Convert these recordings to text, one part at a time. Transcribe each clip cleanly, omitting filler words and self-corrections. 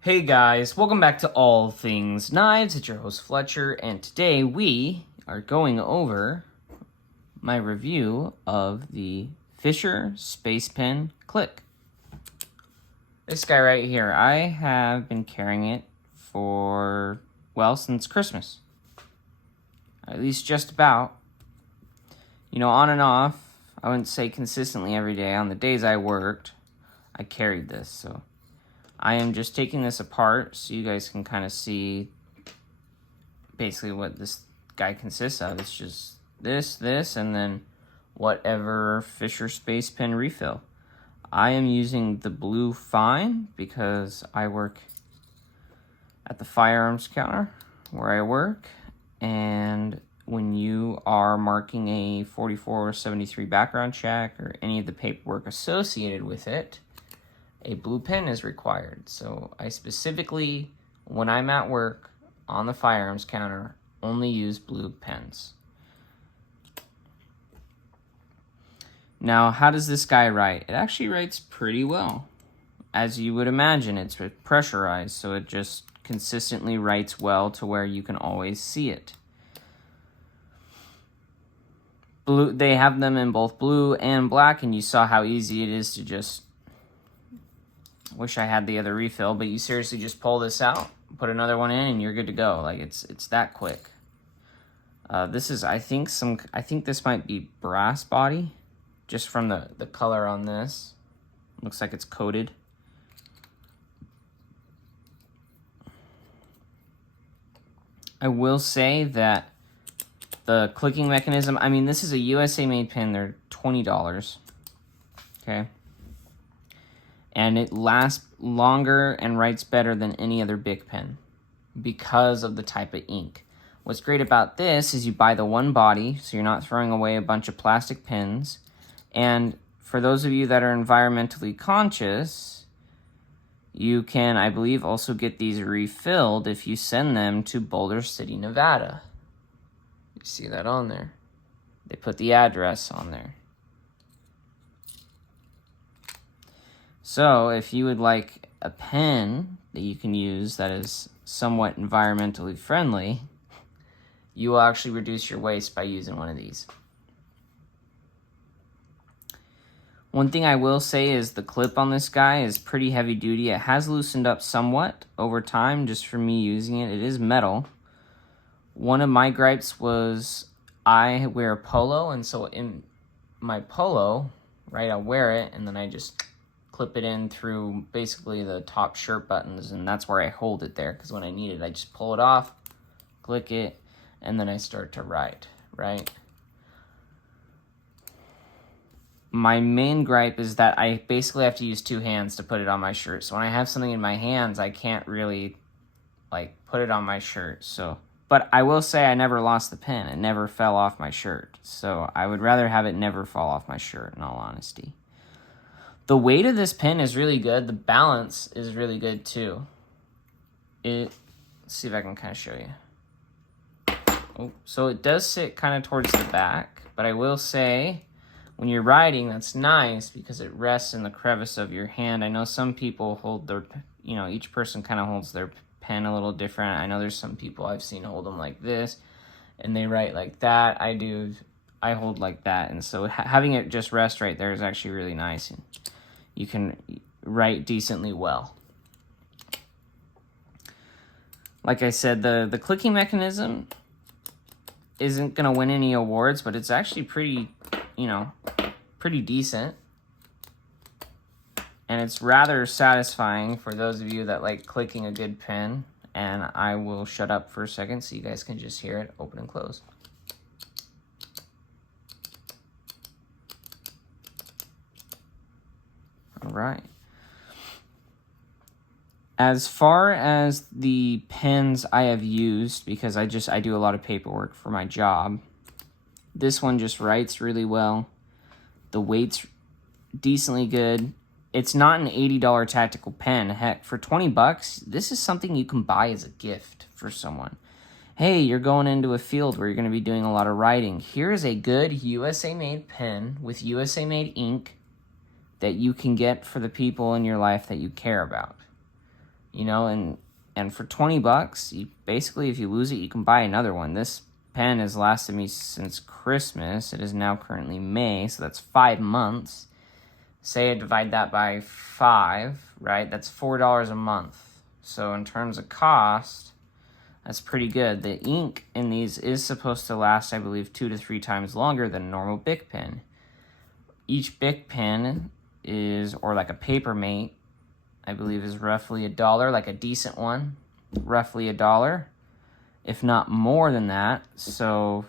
Hey guys, welcome back to All Things Knives. It's your host Fletcher, and today we are going over my review of the Fisher Space Pen Click. This guy right here, I have been carrying it for, well, since Christmas. At least just about. You know, on and off, I wouldn't say consistently every day. On the days I worked, I carried this, so I am just taking this apart so you guys can kind of see basically what this guy consists of. It's just this, and then whatever Fisher Space Pen refill. I am using the blue fine because I work at the firearms counter where I work, and when you are marking a 44 or 73 background check or any of the paperwork associated with it, a blue pen is required. So I specifically, when I'm at work on the firearms counter, only use blue pens. Now, how does this guy write? It actually writes pretty well. As you would imagine, it's pressurized, so it just consistently writes well to where you can always see it. Blue, they have them in both blue and black, and you saw how easy it is to just, wish I had the other refill, but you seriously just pull this out, put another one in, and you're good to go. Like, it's that quick. This is, I think this might be brass body, just from the color on this. Looks like it's coated. I will say that the clicking mechanism, I mean, this is a USA made pen. They're $20. Okay. And it lasts longer and writes better than any other Bic pen because of the type of ink. What's great about this is you buy the one body, so you're not throwing away a bunch of plastic pens. And for those of you that are environmentally conscious, you can, I believe, also get these refilled if you send them to Boulder City, Nevada. You see that on there. They put the address on there. So if you would like a pen that you can use that is somewhat environmentally friendly, you will actually reduce your waste by using one of these. One thing I will say is the clip on this guy is pretty heavy duty. It has loosened up somewhat over time just from me using it. It is metal. One of my gripes was I wear a polo, and so in my polo, right, I'll wear it and then I just clip it in through basically the top shirt buttons, and that's where I hold it there, because when I need it, I just pull it off, click it, and then I start to write, right? My main gripe is that I basically have to use two hands to put it on my shirt. So when I have something in my hands, I can't really, like, put it on my shirt. So, but I will say I never lost the pen. It never fell off my shirt. So I would rather have it never fall off my shirt, in all honesty. The weight of this pen is really good. The balance is really good too. Let's see if I can kind of show you. Oh, so it does sit kind of towards the back, but I will say when you're writing, that's nice because it rests in the crevice of your hand. I know some people hold their, you know, each person kind of holds their pen a little different. I know there's some people I've seen hold them like this and they write like that. I hold like that. And so having it just rest right there is actually really nice. And you can write decently well. Like I said, the clicking mechanism isn't going to win any awards, but it's actually pretty, you know, pretty decent. And it's rather satisfying for those of you that like clicking a good pen. And I will shut up for a second so you guys can just hear it open and close. All right. As far as the pens I have used, because I do a lot of paperwork for my job, this one just writes really well. The weight's decently good. It's not an $80 tactical pen. Heck, for 20 bucks, this is something you can buy as a gift for someone. Hey, you're going into a field where you're going to be doing a lot of writing. Here is a good USA-made pen with USA-made ink that you can get for the people in your life that you care about. you know, and for 20 bucks, you basically, if you lose it, you can buy another one. This pen has lasted me since Christmas. It is now currently May, so that's 5 months. Say I divide that by 5, right? That's $4 a month. So in terms of cost, that's pretty good. The ink in these is supposed to last, I believe, 2 to 3 times longer than a normal Bic pen. Each Bic pen is, or like a Papermate, I believe is roughly $1, like a decent one, roughly $1, if not more than that. So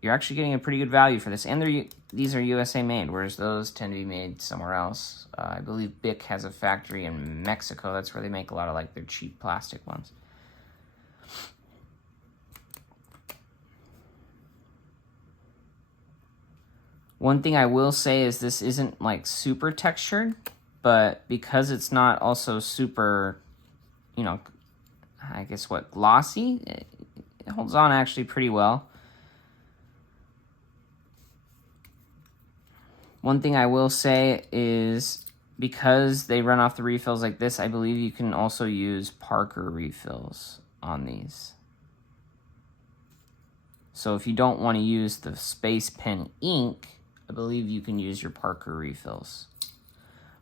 you're actually getting a pretty good value for this. And these are USA made, whereas those tend to be made somewhere else. I believe Bic has a factory in Mexico. That's where they make a lot of like their cheap plastic ones. One thing I will say is this isn't like super textured, but because it's not also super, you know, I guess what, glossy, it holds on actually pretty well. One thing I will say is because they run off the refills like this, I believe you can also use Parker refills on these. So if you don't want to use the Space Pen ink, I believe you can use your Parker refills,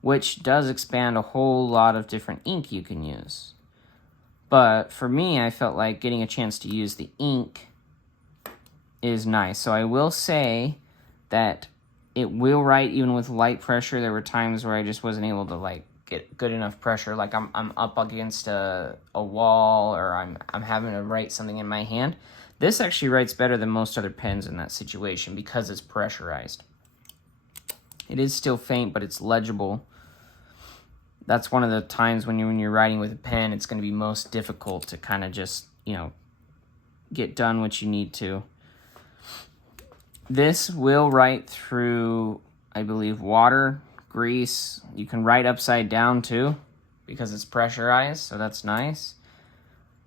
which does expand a whole lot of different ink you can use. But for me, I felt like getting a chance to use the ink is nice. So I will say that it will write even with light pressure. There were times where I just wasn't able to like get good enough pressure. Like I'm up against a wall, or I'm having to write something in my hand. This actually writes better than most other pens in that situation because it's pressurized. It is still faint, but it's legible. That's one of the times when you're writing with a pen, it's going to be most difficult to kind of just, you know, get done what you need to. This will write through, I believe, water, grease. You can write upside down too because it's pressurized, so that's nice.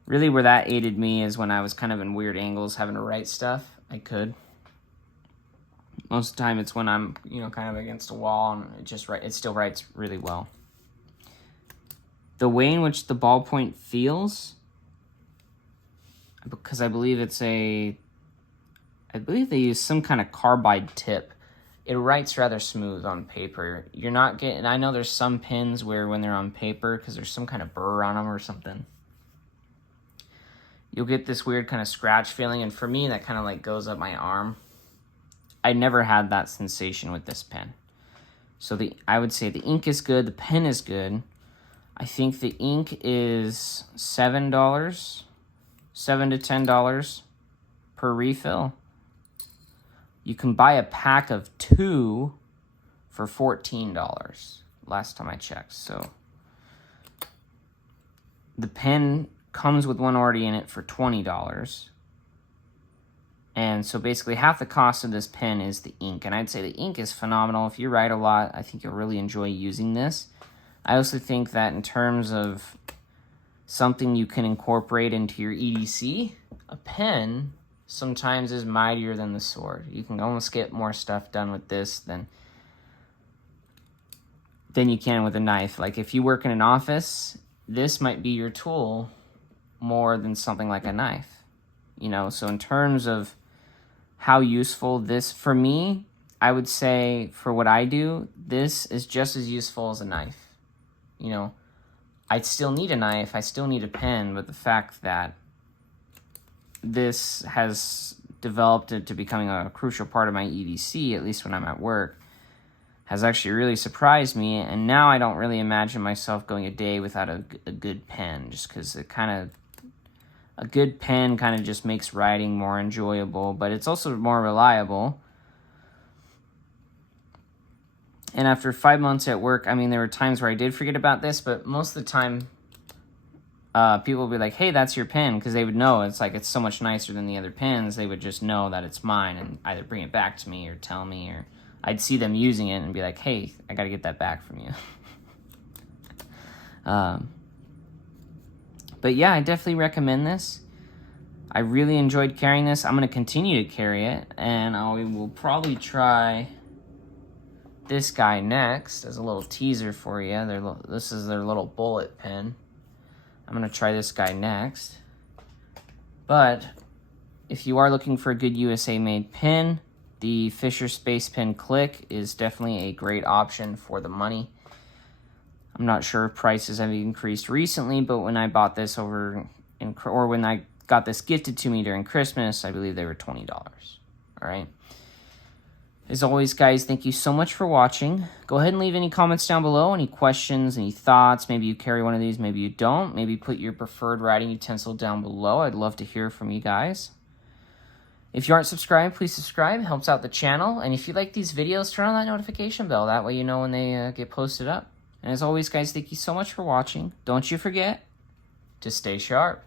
Really where that aided me is when I was kind of in weird angles having to write stuff. I could. Most of the time it's when I'm, you know, kind of against a wall and it still writes really well. The way in which the ballpoint feels, because I believe they use some kind of carbide tip. It writes rather smooth on paper. You're not getting, I know there's some pens where when they're on paper, because there's some kind of burr on them or something, you'll get this weird kind of scratch feeling, and for me, that kind of like goes up my arm. I never had that sensation with this pen. So I would say the ink is good, the pen is good. I think the ink is $7 to $10 per refill. You can buy a pack of 2 for $14 last time I checked. So the pen comes with one already in it for $20. And so basically half the cost of this pen is the ink. And I'd say the ink is phenomenal. If you write a lot, I think you'll really enjoy using this. I also think that in terms of something you can incorporate into your EDC, a pen sometimes is mightier than the sword. You can almost get more stuff done with this than you can with a knife. Like if you work in an office, this might be your tool more than something like a knife. You know, so in terms of how useful this, for me, I would say for what I do, this is just as useful as a knife. You know, I still need a knife, I still need a pen, but the fact that this has developed into becoming a crucial part of my EDC, at least when I'm at work, has actually really surprised me. And now I don't really imagine myself going a day without a good pen, just because a good pen kind of just makes writing more enjoyable, but it's also more reliable. And after 5 months at work, I mean, there were times where I did forget about this, but most of the time, people would be like, hey, that's your pen, because they would know it's like it's so much nicer than the other pens. They would just know that it's mine and either bring it back to me or tell me, or I'd see them using it and be like, hey, I got to get that back from you. But yeah, I definitely recommend this. I really enjoyed carrying this. I'm going to continue to carry it, and I will probably try this guy next as a little teaser for you. This is their little bullet pin. I'm going to try this guy next. But if you are looking for a good USA-made pin, the Fisher Space Pin Click is definitely a great option for the money. I'm not sure if prices have increased recently, but when I bought this when I got this gifted to me during Christmas, I believe they were $20. All right. As always, guys, thank you so much for watching. Go ahead and leave any comments down below, any questions, any thoughts. Maybe you carry one of these, maybe you don't. Maybe put your preferred writing utensil down below. I'd love to hear from you guys. If you aren't subscribed, please subscribe. It helps out the channel. And if you like these videos, turn on that notification bell. That way you know when they get posted up. And as always, guys, thank you so much for watching. Don't you forget to stay sharp.